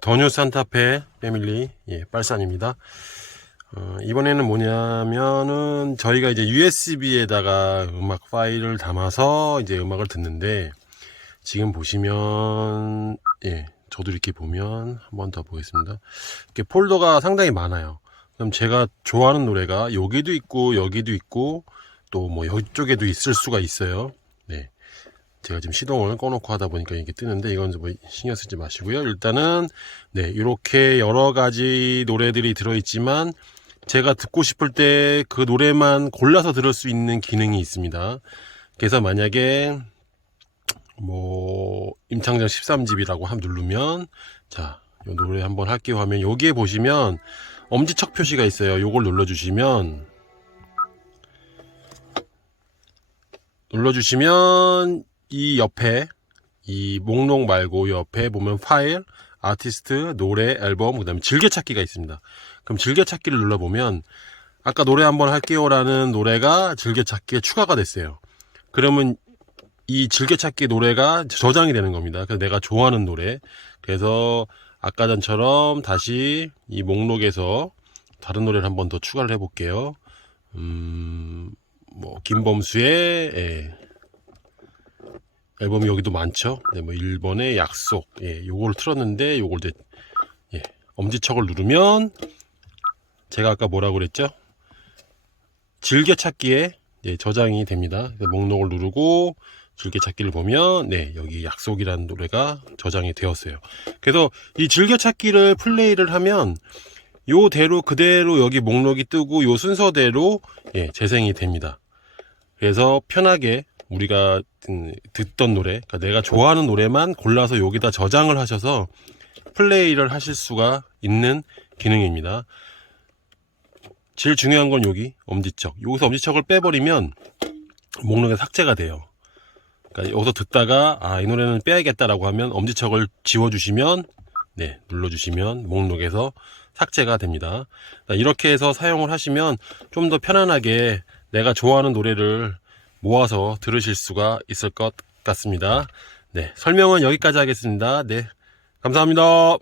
전유 산타페 패밀리 예, 빨산입니다. 어, 이번에는 뭐냐면은 저희가 이제 USB에다가 음악 파일을 담아서 이제 음악을 듣는데 지금 보시면 예, 저도 이렇게 보면 한 번 더 보겠습니다. 이렇게 폴더가 상당히 많아요. 그럼 제가 좋아하는 노래가 여기도 있고 여기도 있고 또뭐 이쪽에도 있을 수가 있어요. 네. 제가 지금 시동을 꺼놓고 하다 보니까 이게 뜨는데 이건 뭐 신경 쓰지 마시고요. 일단은 네 이렇게 여러 가지 노래들이 들어있지만 제가 듣고 싶을 때 그 노래만 골라서 들을 수 있는 기능이 있습니다. 그래서 만약에 뭐 임창정 13집이라고 함 누르면 자, 요 노래 한번 할게요 하면 여기에 보시면 엄지척 표시가 있어요. 요걸 눌러 주시면 눌러 주시면 이 옆에 이 목록 말고 옆에 보면 파일, 아티스트, 노래, 앨범, 그 다음에 즐겨찾기가 있습니다. 그럼 즐겨찾기를 눌러보면 아까 노래 한번 할게요라는 노래가 즐겨찾기에 추가가 됐어요. 그러면 이 즐겨찾기 노래가 저장이 되는 겁니다. 그래서 내가 좋아하는 노래. 그래서 아까 전처럼 다시 이 목록에서 다른 노래를 한번 더 추가를 해볼게요. 음, 뭐 김범수의 예. 앨범이 여기도 많죠. 네, 뭐 1번의 약속. 예, 요거를 틀었는데 요걸 이제 예, 엄지척을 누르면 제가 아까 뭐라고 그랬죠? 즐겨찾기에 예, 저장이 됩니다. 목록을 누르고 즐겨찾기를 보면 네 여기 약속이라는 노래가 저장이 되었어요. 그래서 이 즐겨찾기를 플레이를 하면 요대로 그대로 여기 목록이 뜨고 요 순서대로 예, 재생이 됩니다. 그래서 편하게 우리가 음, 듣던 노래, 그러니까 내가 좋아하는 노래만 골라서 여기다 저장을 하셔서 플레이를 하실 수가 있는 기능입니다. 제일 중요한 건 여기 엄지척. 여기서 엄지척을 빼버리면 목록에 삭제가 돼요. 그러니까 여기서 듣다가 아 이 노래는 빼야겠다라고 하면 엄지척을 지워주시면 네 눌러주시면 목록에서 삭제가 됩니다. 자, 이렇게 해서 사용을 하시면 좀 더 편안하게 내가 좋아하는 노래를 모아서 들으실 수가 있을 것 같습니다. 네 설명은 여기까지 하겠습니다. 네 감사합니다.